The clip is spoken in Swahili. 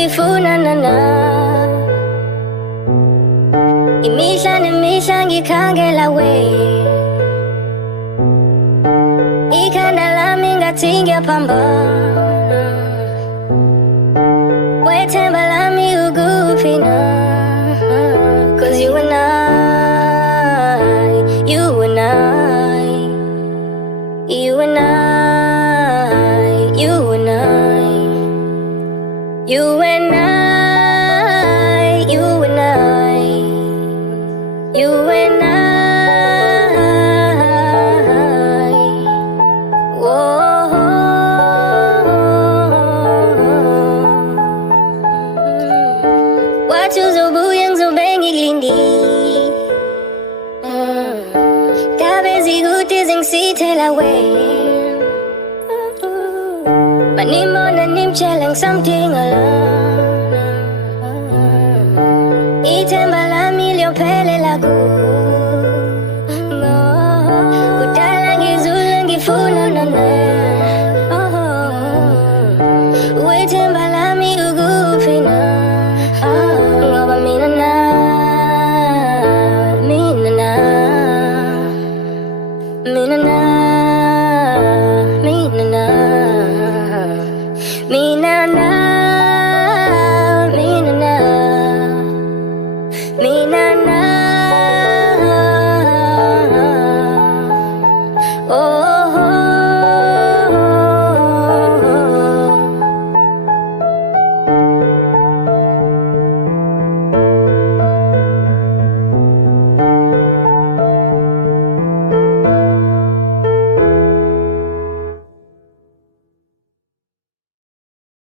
ngifuna na imihla nemihla ngikhangela we ikhanda lami ngathi ngiyaphambana wethemba lami ukuphi na 'cause you and I, you and I, you and I, you and I, you and I, you and I, you and I. Whoa. Watu zobuyang zobengi lindi Kabezi gutizing sitela we Manimo na nimchelang something alone Itembala milyo pele lagu